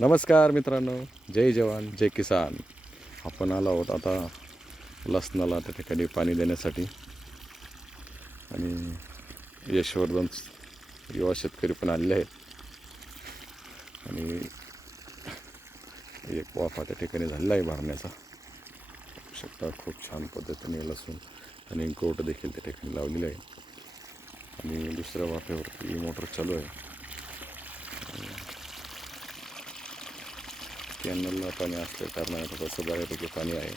नमस्कार मित्रांनो, जय जवान जय किसान. आपण आलो आहोत आता लसणाला त्या ठिकाणी पाणी देण्यासाठी. आणि यशवर्धन युवा शेतकरी पण आलेले आहेत. आणि एक वाफा त्या ठिकाणी झालेला आहे भरण्याचा. शकता खूप छान पद्धतीने लसूण आणि गोट देखील त्या ठिकाणी लावलेले आहे. आणि दुसऱ्या वाफेवरती मोटर चालू आहे. कॅनलला पाणी असल्या कारणाने थोडंसं बऱ्यापैकी पाणी आहे.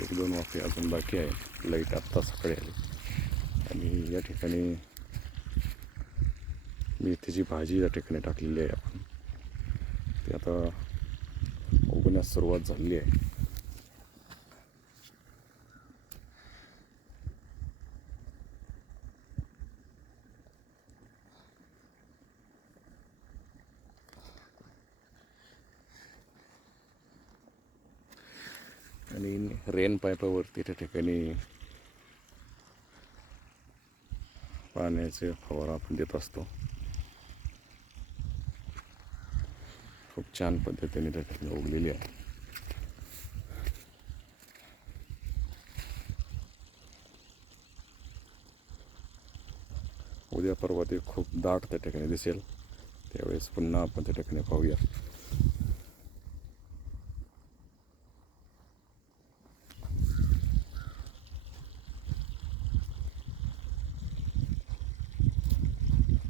एक दोन वाफे अजून बाकी आहे. लाईट आत्ता सकाळी आली. आणि या ठिकाणी मेथीची भाजी या ठिकाणी टाकलेली आहे आपण. ती आता उगवण्यास सुरुवात झालेली आहे. आणि रेन पाईपावरती त्या ठिकाणी पाण्याचे फवारा आपण देत असतो. खूप छान पद्धतीने त्या ठिकाणी उगलेली आहे. उद्या परवा ते खूप दाट त्या ठिकाणी दिसेल. त्यावेळेस पुन्हा आपण त्या ठिकाणी पाहूया.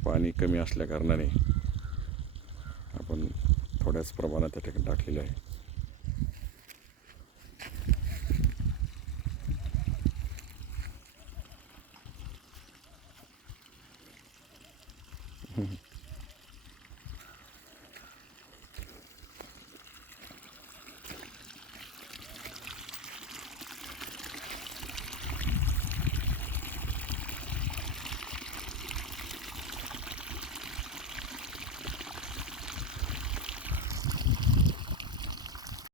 पाणी कमी असल्या कारणाने आपण थोड्याच प्रमाणात त्या ठिकाणी टाकलेलं आहे.